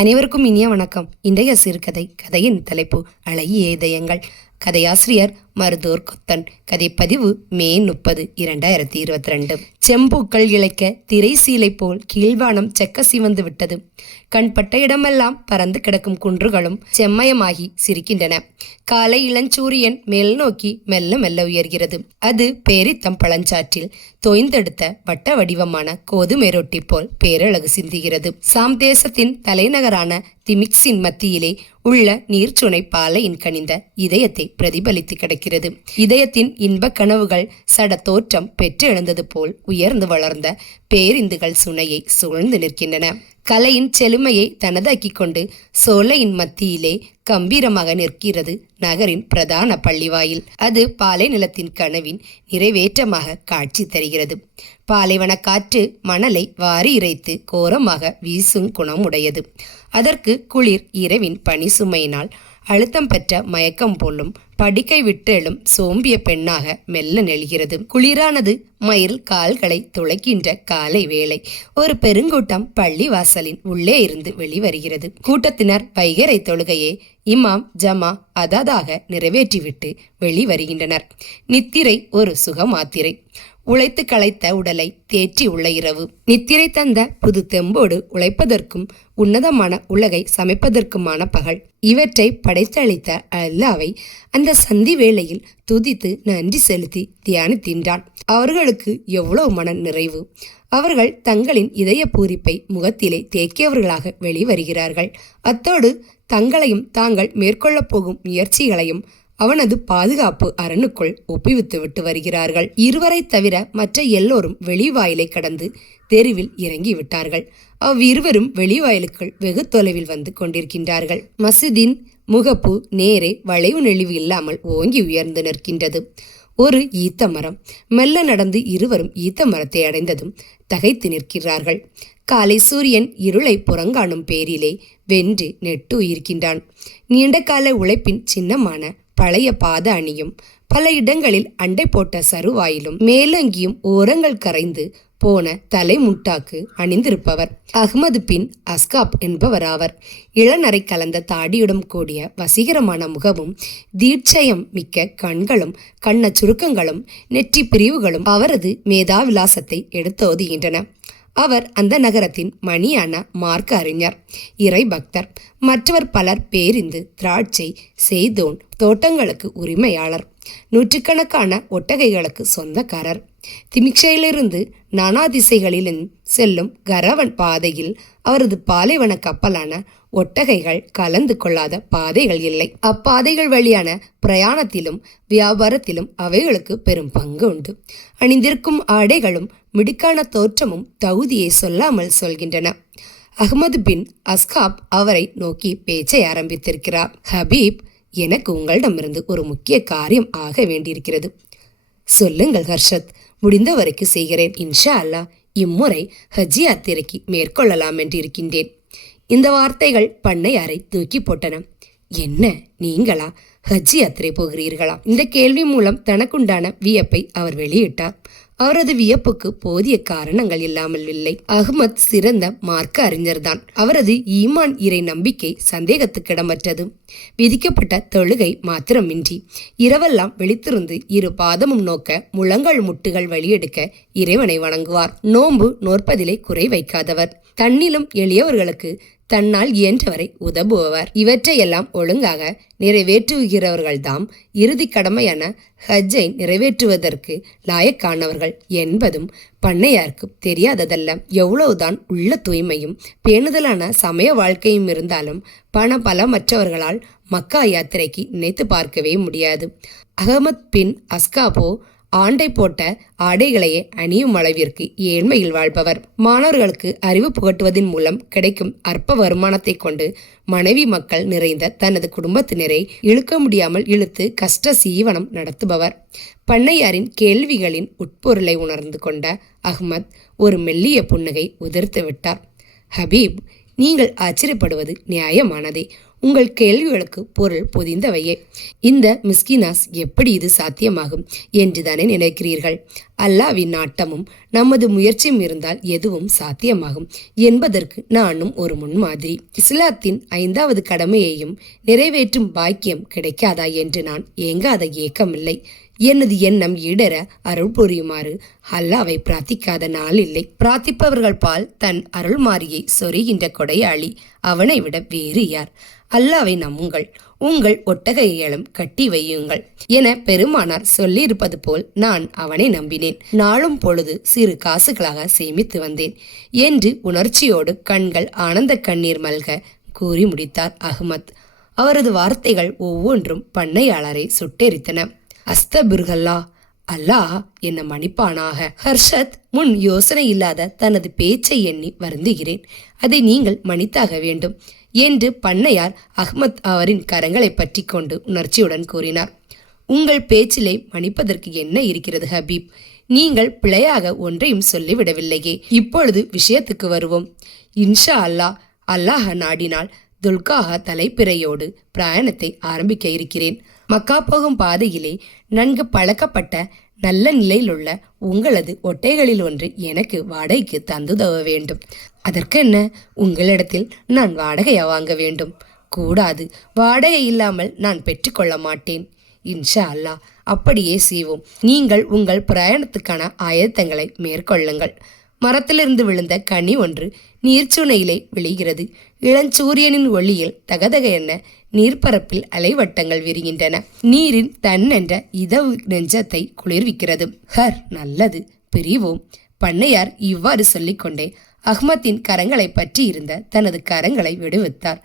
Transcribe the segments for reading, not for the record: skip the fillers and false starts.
அனைவருக்கும் இனிய வணக்கம். இன்றைய சிறுகதை. கதையின் தலைப்பு அழகிய இதயங்கள். கதையாசிரியர் மருதூர் கொத்தன். கதைப்பதிவு மே 30, 2022. செம்பூக்கள் இழைக்க திரை சீலை போல் கீழ்வானம் செக்க சிவந்து விட்டது. கண்பட்ட இடமெல்லாம் பறந்து கிடக்கும் குன்றுகளும் செம்மயமாகி சிரிக்கின்றன. காலை இளஞ்சூரியன் மேல் நோக்கி மெல்ல மெல்ல உயர்கிறது. அது பேரித்தம் பழஞ்சாற்றில் தோய்ந்தெடுத்த வட்ட வடிவமான கோதுமை ரொட்டி போல் பேரழகு சிந்துகிறது. சாம் தேசத்தின் தலைநகரான திமிக்ஸின் மத்தியிலே உள்ள நீர்ச்சுனை பாலையின் கனிந்த இதயத்தை பிரதிபலித்து கிடக்கிறது. இதயத்தின் இன்ப கனவுகள் சட தோற்றம் பெற்று எழுந்தது போல் உயர்ந்து வளர்ந்த பேரிந்துகள் சுனையை சூழ்ந்து நிற்கின்றன. கலையின் செழுமையை தனதாக்கி கொண்டு சோலையின் மத்தியிலே கம்பீரமாக நிற்கிறது நகரின் பிரதான பள்ளிவாயில். அது பாலை நிலத்தின் கனவின் நிறைவேற்றமாக காட்சி தருகிறது. பாலைவன காற்று மணலை வாரி இறைத்து கோரமாக வீசும் குணம் உடையது. அதற்கு குளிர் இரவின் பனி சுமையினால் அழுத்தம் பெற்ற மயக்கம் போலும் படிக்கை விட்டு எழும் சோம்பிய பெண்ணாக மெல்ல நெழுகிறது. குளிரானது மயில் கால்களை துளைக்கின்ற காலை வேளை. ஒரு பெருங்கூட்டம் பள்ளி வாசலின் உள்ளே இருந்து வெளிவருகிறது. கூட்டத்தினர் வைகரை தொழுகையே இமாம் ஜமா அதாதாக நிறைவேற்றிவிட்டு வெளிவருகின்றனர். நித்திரை ஒரு சுகமாத்திரை. உழைத்து களைத்த உடலை தேற்றி உள்ள இரவு. நித்திரை தந்த புது தெம்போடு உழைப்பதற்கும் உன்னதமான உலகை சமைப்பதற்குமான பகல். இவற்றை படைத்தளித்த அல்லாவை அந்த சந்தி வேளையில் துதித்து நன்றி செலுத்தி தியானித்தின்றான். அவர்களுக்கு எவ்வளவு மன நிறைவு! அவர்கள் தங்களின் இதய பூரிப்பை முகத்திலே தேக்கியவர்களாக வெளிவருகிறார்கள். அத்தோடு தங்களையும் தாங்கள் மேற்கொள்ளப் போகும் முயற்சிகளையும் அவனது பாதுகாப்பு அரணுக்குள் ஒப்புவித்து விட்டு வருகிறார்கள். இருவரை தவிர மற்ற எல்லோரும் வெளிவாயிலை கடந்து தெருவில் இறங்கி விட்டார்கள். அவ்விருவரும் வெளிவாயிலுக்குள் வெகு தொலைவில் வந்து கொண்டிருக்கின்றார்கள். மசிதின் முகப்பு நேரே வளைவு நெளிவு இல்லாமல் ஓங்கி உயர்ந்து நிற்கின்றது. ஒரு ஈத்த மரம். மெல்ல நடந்து இருவரும் ஈத்த மரத்தை அடைந்ததும் தகைத்து நிற்கிறார்கள். காலை சூரியன் இருளை புறங்காணும் பேரிலே வென்று நெட்டு உயிர்க்கின்றான். நீண்ட கால உழைப்பின் சின்னமான பழைய பாத அணியும் பல இடங்களில் அண்டை போட்ட சருவாயிலும் மேலங்கியும் ஓரங்கள் கரைந்து போன தலைமுட்டாக்கு அணிந்திருப்பவர் அஹ்மது பின் அஸ்காப் என்பவராவர். இளநரை கலந்த தாடியுடன் கூடிய வசீகரமான முகமும் தீட்சயம் மிக்க கண்களும் கண்ண சுருக்கங்களும் நெற்றி பிரிவுகளும் அவரது மேதாவிலாசத்தை எடுத்தோதுகின்றன. அவர் அந்த நகரத்தின் மணியான மார்க்க அறிஞர், இறை பக்தர். மற்றவர் பலர் பேரிந்து, திராட்சை, செய்தோன் தோட்டங்களுக்கு உரிமையாளர், நூற்றுக்கணக்கான ஒட்டகைகளுக்கு சொந்தக்காரர். திமிக்ஷையிலிருந்து நானா திசைகளிலும் செல்லும் கரவன் பாதையில் அவரது பாலைவன கப்பலான ஒட்டகைகள் கலந்து கொள்ளாத பாதைகள் இல்லை. அப்பாதைகள் வழியான பிரயாணத்திலும் வியாபாரத்திலும் அவைகளுக்கு பெரும் பங்கு உண்டு. அணிந்திருக்கும் ஆடைகளும் மிடுக்கான தோற்றமும் தகுதியை சொல்லாமல் சொல்கின்றன. அஹ்மது பின் அஸ்காப் அவரை நோக்கி பேச்சை ஆரம்பித்திருக்கிறார். ஹபீப், எனக்கு உங்களிடமிருந்து ஒரு முக்கிய காரியம் ஆக வேண்டியிருக்கிறது. சொல்லுங்கள் ஹர்ஷத், முடிந்த வரைக்கும் செய்கிறேன். இன்ஷா அல்லா இம்முறை ஹஜ் யாத்திரைக்கு மேற்கொள்ளலாம் என்று இருக்கின்றேன். இந்த வார்த்தைகள் பண்ணையாரை தூக்கி போட்டன. என்ன, நீங்களா ஹஜ் யாத்திரை போகிறீர்களா? இந்த கேள்வி மூலம் தனக்குண்டான வியப்பை அவர் வெளியிட்டார். அவரது வியப்புக்கு போதிய காரணங்கள் இல்லாமல் இல்லை. அஹ்மத் சிறந்த மார்க்க அறிஞர்தான். அவரது ஈமான் இறை நம்பிக்கை சந்தேகத்துக்கிடமற்றது. விதிக்கப்பட்ட தொழுகை மாத்திரமின்றி இரவெல்லாம் விழித்திருந்து இரு பாதமும் நோக்க முழங்கால் முட்டுகள் வழியெடுக்க இறைவனை வணங்குவார். நோன்பு நோற்பதிலே குறை வைக்காதவர். தன்னிலும் எளியவர்களுக்கு தன்னால் இயன்றவரை உதவுபவர். இவற்றையெல்லாம் ஒழுங்காக நிறைவேற்றுகிறவர்கள்தாம் இறுதி கடமையான ஹஜ்ஜை நிறைவேற்றுவதற்கு லாயக்கானவர்கள் என்பதும் பண்ணையாருக்கு தெரியாததல்ல. எவ்வளவுதான் உள்ள தூய்மையும் பேணுதலான சமய வாழ்க்கையும் இருந்தாலும் பலமற்றவர்களால் மக்கா யாத்திரைக்கு நினைத்து பார்க்கவே முடியாது. அஹ்மத் பின் அஸ்காபோ ஆண்டை போட்ட ஆடைகளையே அணியும் அளவிற்கு ஏழ்மையில் வாழ்பவர். மாணவர்களுக்கு அறிவு புகட்டுவதன் மூலம் கிடைக்கும் அற்ப வருமானத்தை கொண்டு மனைவி மக்கள் நிறைந்த தனது குடும்பத்தினரை இழுக்க முடியாமல் இழுத்து கஷ்ட சீவனம் நடத்துபவர். பண்ணையாரின் கேள்விகளின் உட்பொருளை உணர்ந்து கொண்ட அஹ்மத் ஒரு மெல்லிய புன்னகை உதிர்த்து விட்டார். ஹபீப், நீங்கள் ஆச்சரியப்படுவது நியாயமானதே. உங்கள் கேள்விகளுக்கு பொருள் பொதிந்தவையே. இந்த மிஸ்கினாஸ் எப்படி இது சாத்தியமாகும் என்றுதானே நினைக்கிறீர்கள்? அல்லாவின் நாட்டமும் நமது முயற்சியும் இருந்தால் எதுவும் சாத்தியமாகும் என்பதற்கு நானும் ஒரு முன்மாதிரி. இஸ்லாத்தின் 5வது கடமையையும் நிறைவேற்றும் பாக்கியம் கிடைக்காதா என்று நான் ஏங்காத ஏக்கமில்லை. எனது எண்ணம் ஈடற அருள் புரியுமாறு அல்லாவை பிரார்த்திக்காத நாள் இல்லை. பிரார்த்திப்பவர்கள் பால் தன் அருள்மாரியை சொரிகின்ற கொடையாளி அவனை விட வேறு யார்? அல்லாவை நம்புங்கள், உங்கள் ஒட்டகைகளும் கட்டி வையுங்கள் என பெருமானார் சொல்லியிருப்பது போல் நான் அவனை நம்பினேன். நாளும் பொழுது சிறு காசுகளாக சேமித்து வந்தேன் என்று உணர்ச்சியோடு கண்கள் ஆனந்த கண்ணீர் மல்க கூறி முடித்தார் அஹ்மத். அவரது வார்த்தைகள் ஒவ்வொன்றும் பண்ணையாளரை சுட்டெரித்தன. அஸ்தபிர்கல்லா, அல்லாஹ் என்ன மன்னிப்பானாக. ஹர்ஷத் முன் யோசனை இல்லாத தனது பேச்சை எண்ணி வருந்துகிறேன். அதை நீங்கள் மன்னித்தாக வேண்டும் என்று பண்ணையார் அஹ்மத் அவரின் கரங்களை பற்றி கொண்டு உணர்ச்சியுடன் கூறினார். உங்கள் பேச்சிலே மன்னிப்பதற்கு என்ன இருக்கிறது ஹபீப்? நீங்கள் பிழையாக ஒன்றையும் சொல்லிவிடவில்லையே. இப்பொழுது விஷயத்துக்கு வருவோம். இன்ஷா அல்லாஹ் நாடினால் துல்காஹா தலைப்பிறையோடு பிரயாணத்தை ஆரம்பிக்க இருக்கிறேன். மக்கா போகும் பாதையிலே நன்கு பழக்கப்பட்ட நல்ல நிலையிலுள்ள உங்களது ஒட்டைகளில் ஒன்று எனக்கு வாடகைக்கு தந்துதவ வேண்டும். அதற்கென்ன, உங்களிடத்தில் நான் வாடகையா வாங்க வேண்டும்? கூடாது, வாடகை இல்லாமல் நான் பெற்றுக்கொள்ள மாட்டேன். இன்ஷா அல்லாஹ் அப்படியே செய்வோம். நீங்கள் உங்கள் பிரயாணத்துக்கான ஆயத்தங்களை மேற்கொள்ளுங்கள். மரத்திலிருந்து விழுந்த கனி ஒன்று நீர்ச்சுனையிலே விழுகிறது. இளஞ்சூரியனின் ஒளியில் தகதக என நீர்ப்பரப்பில் அலைவட்டங்கள் விரிகின்றன. நீரின் தன்னென்ற இதவு நெஞ்சத்தை குளிர்விக்கிறது. ஹர், நல்லது, பிரிவோம். பண்ணையார் இவ்வாறு சொல்லிக்கொண்டே அஹ்மத்தின் கரங்களை பற்றி இருந்த தனது கரங்களை விடுவித்தார்.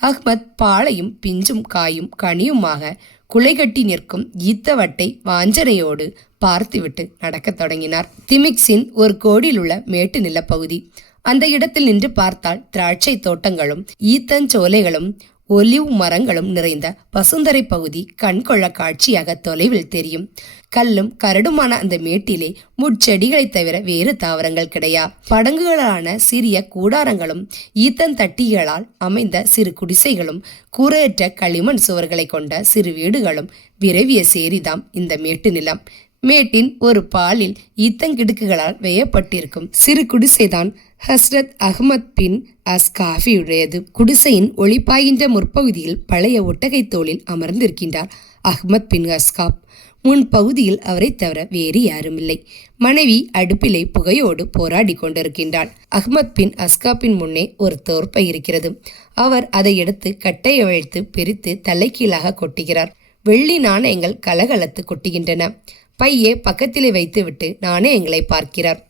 அஹ்மத் பாலையும் பிஞ்சும் காயும் கனியுமாக குலைகட்டி நிற்கும் ஈத்தவட்டை வாஞ்சனையோடு பார்த்துவிட்டு நடக்கத் தொடங்கினார். திமிக்ஸின் ஒரு கோடியில் உள்ள மேட்டு நிலப்பகுதி. அந்த இடத்தில் நின்று பார்த்தால் திராட்சை தோட்டங்களும் ஈத்தஞ்சோலைகளும் ஒலிவ் மரங்களும் நிறைந்த பசுந்தரை பகுதி கண்கொள்ள காட்சியாக தொலைவில் தெரியும். கல்லும் கரடுமான அந்த மேட்டிலே முட்செடிகளை தவிர வேறு தாவரங்கள் கிடையா. படங்குகளான சிறிய கூடாரங்களும் ஈத்தந்தட்டிகளால் அமைந்த சிறு குடிசைகளும் கூரையற்ற களிமண் சுவர்களை கொண்ட சிறு வீடுகளும் விரைவிய சேரிதாம் இந்த மேட்டு நிலம். மேட்டின் ஒரு பாலில் ஈத்தங்கிடுக்குகளால் வேயப்பட்டிருக்கும் சிறு குடிசைதான் ஹஸ்ரத் அஹ்மத் பின் அஸ்காஃபியுடையது. குடிசையின் ஒளிப்பாய்கின்ற முற்பகுதியில் பழைய ஒட்டகை தோளில் அமர்ந்திருக்கின்றார் அஹ்மத் பின் அஸ்காப். முன் பகுதியில் அவரை தவிர வேறு யாரும் இல்லை. மனைவி அடுப்பிலே புகையோடு போராடி கொண்டிருக்கின்றாள். அஹ்மத் பின் அஸ்காப்பின் முன்னே ஒரு தோற்பை இருக்கிறது. அவர் அதை எடுத்து கட்டையை வைத்து பிரித்து தலைக்கீழாக கொட்டுகிறார். வெள்ளி நாணயங்கள் கலகலத்து கொட்டுகின்றன. பையே பக்கத்திலே வைத்துவிட்டு நாணயங்களை பார்க்கிறார்.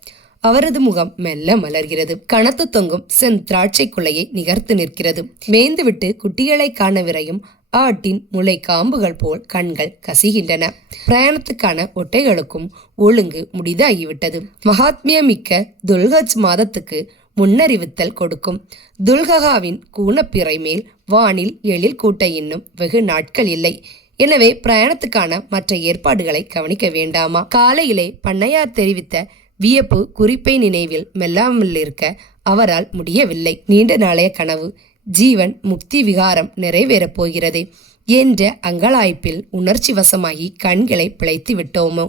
அவரது முகம் மெல்ல மலர்கிறது. கனத்து தொங்கும் திராட்சை குலையை நிகர்த்து நிற்கிறது. மேய்ந்துவிட்டு குட்டிகளை காண விரையும் ஆட்டின் முளை காம்புகள் போல் கண்கள் கசிகின்றன. பிரயாணத்துக்கான ஒட்டைகளுக்கும் ஒழுங்கு முடிதாகிவிட்டது. மகாத்மியமிக்க துல்ஹஜ் மாதத்துக்கு முன்னறிவித்தல் கொடுக்கும். துல்ககாவின் கூனப்பிறை மேல் வானில் எழில் கூட்ட இன்னும் வெகு நாட்கள் இல்லை. எனவே பிரயாணத்துக்கான மற்ற ஏற்பாடுகளை கவனிக்க வேண்டாமா? காலையிலே பண்ணையார் தெரிவித்த வியப்பு குறிப்பை நினைவில் மெல்லாமல் இருக்க அவரால் முடியவில்லை. நீண்ட நாளைய கனவு, ஜீவன் முக்தி விகாரம் நிறைவேறப் போகிறதே என்ற அங்கலாய்ப்பில் உணர்ச்சி வசமாகி கண்களை பிழைத்து விட்டோமோ,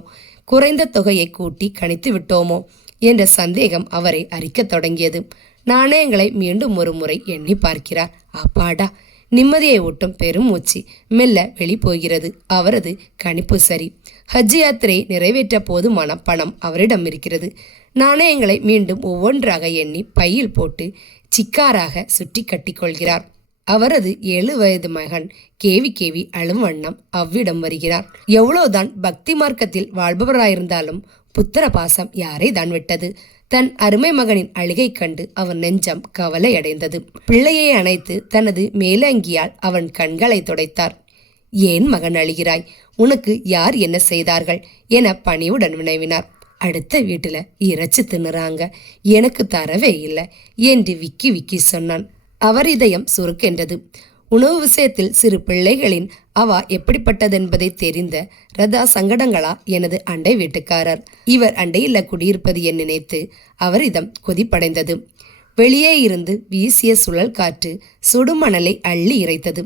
குறைந்த தொகையை கூட்டி கணித்து விட்டோமோ என்ற சந்தேகம் அவரை அரிக்கத் தொடங்கியது. நாணயங்களை மீண்டும் ஒரு முறை எண்ணி பார்க்கிறார். அப்பாடா, நிம்மதியை ஊட்டும் பெருமூச்சு மெல்ல வெளிப்போகிறது. அவரது கணிப்பு சரி. ஹஜ் யாத்திரை நிறைவேற்ற போதுமான பணம் அவரிடம் இருக்கிறது. நாணயங்களை மீண்டும் ஒவ்வொன்றாக எண்ணி பையில் போட்டு சிக்காராக சுற்றி கட்டிக்கொள்கிறார். அவரது 7 வயது மகன் கேவி அழும் வண்ணம் அவ்விடம் வருகிறார். எவ்வளவுதான் பக்தி மார்க்கத்தில் வாழ்பவராயிருந்தாலும் புத்திர பாசம் யாரை தான் விட்டது? தன் அருமை மகனின் அழுகை கண்டு அவன் நெஞ்சம் கவலை அடைந்தது. பிள்ளையை அணைத்து தனது மேலங்கியால் அவன் கண்களை துடைத்தார். ஏன் மகன் அழுகிறாய்? உனக்கு யார் என்ன செய்தார்கள் என பணிவுடன் வினவினார். அடுத்த வீட்டுல இறைச்சி தின்னுறாங்க, எனக்கு தரவே இல்லை என்று விக்கி விக்கி சொன்னான். அவர் இதயம் சுருக்கென்றது. உணவு விஷயத்தில் சிறு பிள்ளைகளின் அவா எப்படிப்பட்டதென்பதை தெரிந்த ரதா சங்கடங்களா எனது அண்டை வீட்டுக்காரர். இவர் அண்டையில் குடியிருப்பது என் நினைத்து அவரிடம் கொதிப்படைந்தது. வெளியே இருந்து வீசிய சுழல் காற்று சுடுமணலை அள்ளி இறைத்தது.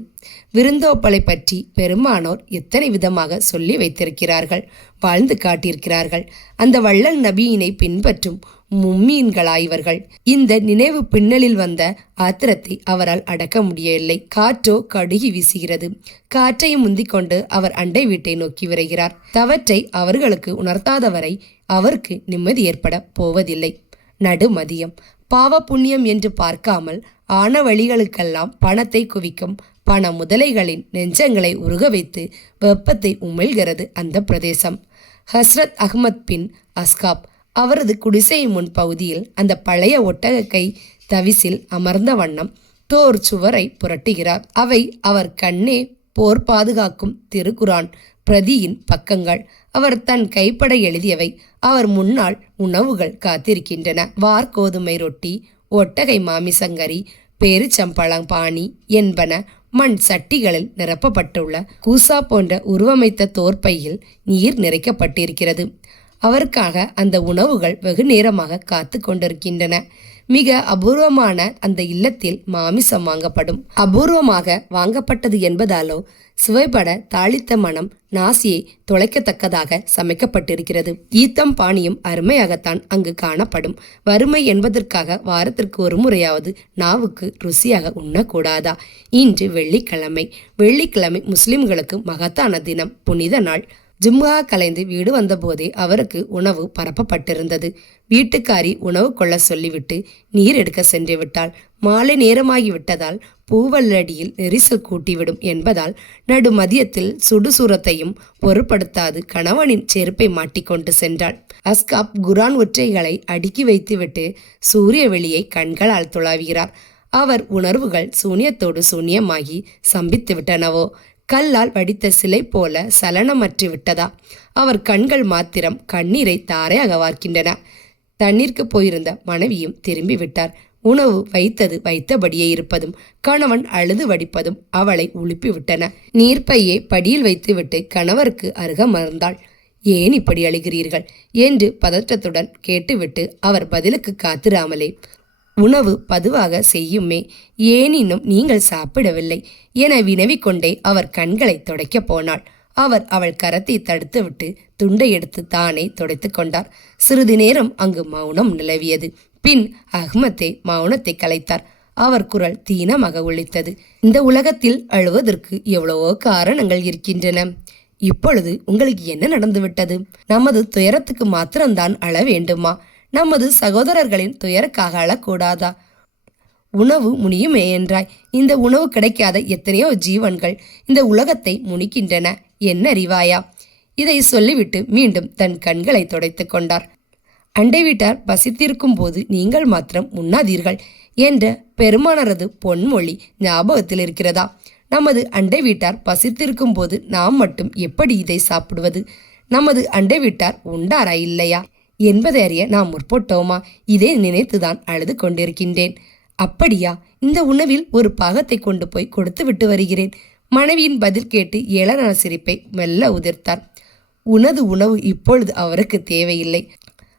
விருந்தோப்பலை பற்றி பெருமானோர் எத்தனை விதமாக சொல்லி வைத்திருக்கிறார்கள், வாழ்ந்து காட்டியிருக்கிறார்கள். அந்த வள்ளல் நபியினை பின்பற்றும் மும்மீன்களாய்வர்கள். இந்த நினைவு பின்னலில் வந்த ஆத்திரத்தை அவரால் அடக்க முடியவில்லை. காற்றோ கடுகி வீசுகிறது. காற்றையும் முந்திக் கொண்டு அவர் அண்டை வீட்டை நோக்கி விரைகிறார். தவற்றை அவர்களுக்கு உணர்த்தாதவரை அவருக்கு நிம்மதி ஏற்பட போவதில்லை. நடுமதியம். பாவ புண்ணியம் என்று பார்க்காமல் ஆன வழிகளுக்கெல்லாம் பணத்தை குவிக்கும் பண முதலைகளின் நெஞ்சங்களை உருக வைத்து வெப்பத்தை உமிழ்கிறது அந்த பிரதேசம். ஹஸ்ரத் அஹ்மத் பின் அஸ்காப் அவரது குடிசை முன் பகுதியில் அந்த பழைய ஒட்டக கை தவிசில் அமர்ந்த வண்ணம் தோர் சுவரை புரட்டுகிறார். அவை அவர் கண்ணே போர் பாதுகாக்கும் திருக்குரான் பிரதியின் பக்கங்கள். அவர் தன் கைப்பட எழுதியவை. அவர் முன்னால் உணவுகள் காத்திருக்கின்றன. வார்கோதுமை ரொட்டி, ஒட்டகை மாமிசங்கரி, பேரிச்சம்பழம் பாணி என்பன மண் சட்டிகளில் நிரப்பப்பட்டுள்ள கூசா போன்ற உருவமைத்த தோற்பையில் நீர் நிறைக்கப்பட்டிருக்கிறது. அவருக்காக அந்த உணவுகள் வெகு நேரமாக காத்து கொண்டிருக்கின்றன. மிக அபூர்வமான அந்த இல்லத்தில் மாமிசம் வாங்கப்படும். அபூர்வமாக வாங்கப்பட்டது என்பதாலோ சுவைபட தாளித்த மனம் நாசியை தொலைக்கத்தக்கதாக சமைக்கப்பட்டிருக்கிறது. ஈத்தம் பாணியும் அருமையாகத்தான் அங்கு காணப்படும். வறுமை என்பதற்காக வாரத்திற்கு ஒரு முறையாவது நாவுக்கு ருசியாக உண்ணக்கூடாதா? இன்று வெள்ளிக்கிழமை. வெள்ளிக்கிழமை முஸ்லிம்களுக்கு மகத்தான தினம், புனித நாள். ஜும்மா கலைந்து வீடு வந்தபோதே அவருக்கு உணவு பரப்பப்பட்டிருந்தது. வீட்டுக்காரி உணவு கொள்ள சொல்லிவிட்டு நீர் எடுக்க சென்று விட்டாள். மாலை நேரமாகிவிட்டதால் பூவல்லடியில் நெரிசல் கூட்டிவிடும் என்பதால் நடு மதியத்தில் சுடுசூரத்தையும் பொருட்படுத்தாது கணவனின் செருப்பை மாட்டிக்கொண்டு சென்றாள். அஸ்காப் குரான் ஒற்றைகளை அடுக்கி வைத்துவிட்டு சூரிய வெளியை கண்களால் துளாவுகிறார். அவர் உணர்வுகள் சூனியத்தோடு சூனியமாகி சம்பித்து விட்டனவோ, கல்லால் வடித்த சிலை போல சலனமற்று விட்டதா? அவர் கண்கள் மாத்திரம் கண்ணீரை தாரையாக வார்க்கின்றன. தண்ணீருக்கு போயிருந்த மனைவியும் திரும்பி விட்டார். உணவு வைத்தது வைத்தபடியே இருப்பதும் கணவன் அழுது வடிப்பதும் அவளை உழுப்பிவிட்டன. நீர்ப்பையை படியில் வைத்துவிட்டு கணவருக்கு அருகமர்ந்தாள். ஏன் இப்படி அழுகிறீர்கள் என்று பதற்றத்துடன் கேட்டுவிட்டு அவர் பதிலுக்கு காத்திராமலே, உணவு பதுவாக செய்யுமே, ஏன் இன்னும் நீங்கள் சாப்பிடவில்லை என வினவிக்கொண்டே அவர் கண்களை துடைக்கப் போனாள். அவர் அவள் கரத்தை தடுத்துவிட்டு துண்டை எடுத்து தானே துடைத்து கொண்டார். சிறிது நேரம் அங்கு மௌனம் நிலவியது. பின் அஹ்மத்தே மௌனத்தை கலைத்தார். அவர் குரல் தீனமாக ஒலித்தது. இந்த உலகத்தில் அழுவதற்கு எவ்வளவோ காரணங்கள் இருக்கின்றன. இப்பொழுது உங்களுக்கு என்ன நடந்துவிட்டது? நமது துயரத்துக்கு மாத்திரம்தான் அழ வேண்டுமா? நமது சகோதரர்களின் துயருக்காக அழக்கூடாதா? உணவு முனியுமே என்றாய். இந்த உணவு கிடைக்காத எத்தனையோ ஜீவன்கள் இந்த உலகத்தை முனிக்கின்றன, என்ன அறிவாயா? இதை சொல்லிவிட்டு மீண்டும் தன் கண்களை துடைத்து கொண்டார். அண்டை வீட்டார் பசித்திருக்கும் போது நீங்கள் மாத்திரம் உண்ணாதீர்கள் என்ற பெருமானரது பொன்மொழி ஞாபகத்தில் இருக்கிறதா? நமது அண்டை வீட்டார் பசித்திருக்கும் போது நாம் மட்டும் எப்படி இதை சாப்பிடுவது? நமது அண்டை வீட்டார் உண்டாரா இல்லையா என்பதை அறிய நாம் முற்பட்டோமா? இதை நினைத்துதான் அழுது கொண்டிருக்கின்றேன். அப்படியா? இந்த உணவில் ஒரு பாகத்தை கொண்டு போய் கொடுத்து விட்டு வருகிறேன். மனைவியின் பதில் கேட்டு ஏளன சிரிப்பை மெல்ல உதிர்த்தார். உனது உணவு இப்பொழுது அவருக்கு தேவையில்லை.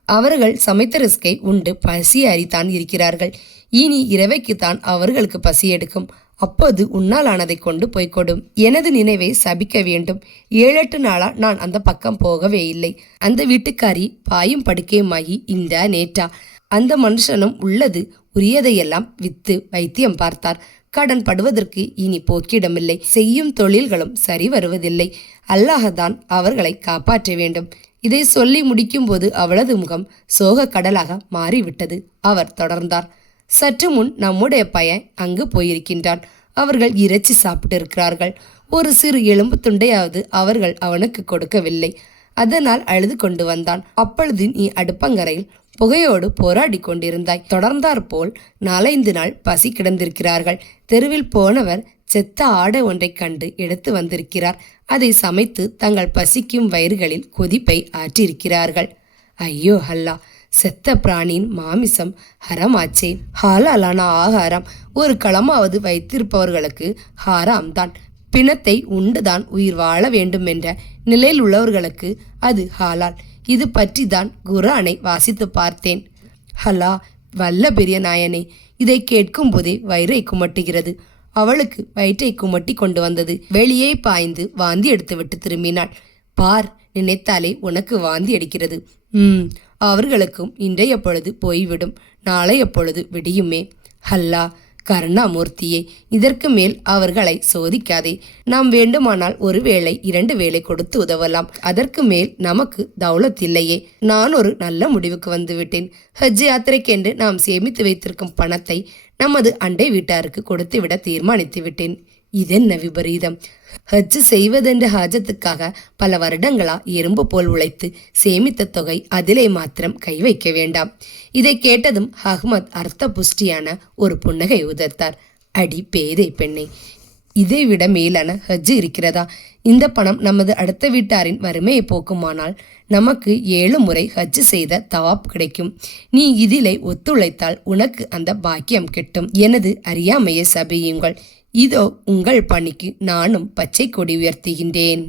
அவர்கள் சமைத்த ரிஸ்கை உண்டு பசி அறித்தான் இருக்கிறார்கள். இனி இரவைக்குத்தான் அவர்களுக்கு பசி எடுக்கும். அப்போது உன்னால் ஆனதை கொண்டு போய் கொடும். எனது நினைவை சபிக்க வேண்டும். 7-8 நாளா நான் அந்த பக்கம் போகவே இல்லை. அந்த வீட்டுக்காரி பாயும் படுக்கையுமாகி இந்த நேற்றா. அந்த மனுஷனும் உள்ளது உரியதையெல்லாம் வித்து வைத்தியம் பார்த்தார். கடன் படுவதற்கு இனி போக்கிடமில்லை. செய்யும் தொழில்களும் சரி வருவதில்லை. அல்லாஹ்தான் அவர்களை காப்பாற்ற வேண்டும். இதை சொல்லி முடிக்கும் போது அவளது முகம் சோக கடலாக மாறிவிட்டது. அவர் தொடர்ந்தார். சற்று முன் நம்முடைய பையன் அங்கு போயிருக்கின்றான். அவர்கள் இறைச்சி சாப்பிட்டிருக்கிறார்கள். ஒரு சிறு எலும்பு துண்டையாவது அவர்கள் அவனுக்கு கொடுக்கவில்லை. அதனால் அழுது கொண்டு வந்தான். அப்பொழுது நீ அடுப்பங்கரையில் புகையோடு போராடி கொண்டிருந்தாய். தொடர்ந்தாற்போல் 4-5 நாள் பசி கிடந்திருக்கிறார்கள். தெருவில் போனவர் செத்த ஆடை ஒன்றை கண்டு எடுத்து வந்திருக்கிறார். அதை சமைத்து தங்கள் பசிக்கும் வயிறுகளில் கொதிப்பை ஆற்றியிருக்கிறார்கள். ஐயோ அல்லா, செத்த பிராணியின் மாமிசம் ஹரமாச்சே. ஹாலாலான ஆகாரம் ஒரு களமாவது வைத்திருப்பவர்களுக்கு ஹாராம் தான். பிணத்தை உண்டுதான் உயிர் வாழ வேண்டும் என்ற நிலையில் உள்ளவர்களுக்கு அது ஹாலால். இது பற்றி தான் குரானை வாசித்து பார்த்தேன். ஹலா, வல்ல பெரிய நாயனே, இதை கேட்கும் போதே வயிறை குமட்டுகிறது. அவளுக்கு வயிற்றை குமட்டி கொண்டு வந்தது. வெளியே பாய்ந்து வாந்தி எடுத்துவிட்டு திரும்பினாள். பார், நினைத்தாலே உனக்கு வாந்தி அடிக்கிறது. அவர்களுக்கும் இன்றைய பொழுது போய்விடும், நாளைய பொழுது விடியுமே. ஹல்லா, கருணாமூர்த்தியே, இதற்கு மேல் அவர்களை சோதிக்காதே. நாம் வேண்டுமானால் 1 வேளை 2 வேளை கொடுத்து உதவலாம். அதற்கு மேல் நமக்கு தௌலத் இல்லையே. நான் ஒரு நல்ல முடிவுக்கு வந்துவிட்டேன். ஹஜ் யாத்திரைக்கென்று நாம் சேமித்து வைத்திருக்கும் பணத்தை நமது அண்டை வீட்டாருக்கு கொடுத்து விட தீர்மானித்து விட்டேன். இதென்ன விபரீதம்! ஹஜ் செய்வதென்ற ஹாஜத்துக்காக பல வருடங்களா எறும்பு போல் உழைத்து சேமித்த தொகை, அதிலே மாத்திரம் கை வைக்க வேண்டாம். இதை கேட்டதும் அஹ்மத் அர்த்த புஷ்டியான ஒரு புன்னகை உதிர்த்தார். அடி பேதை பெண்ணை, இதைவிட மேலான ஹஜ் இருக்கிறதா? இந்த பணம் நமது அடுத்த வீட்டாரின் வறுமையை போக்குமானால் நமக்கு 7 முறை ஹஜ் செய்த தவாப் கிடைக்கும். நீ இதிலே ஒத்துழைத்தால் உனக்கு அந்த பாக்கியம் கிட்டும். எனது அறியாமையை சபியுங்கள். இதோ உங்கள் பணிக்கு நானும் பச்சை கொடி உயர்த்துகின்றேன்.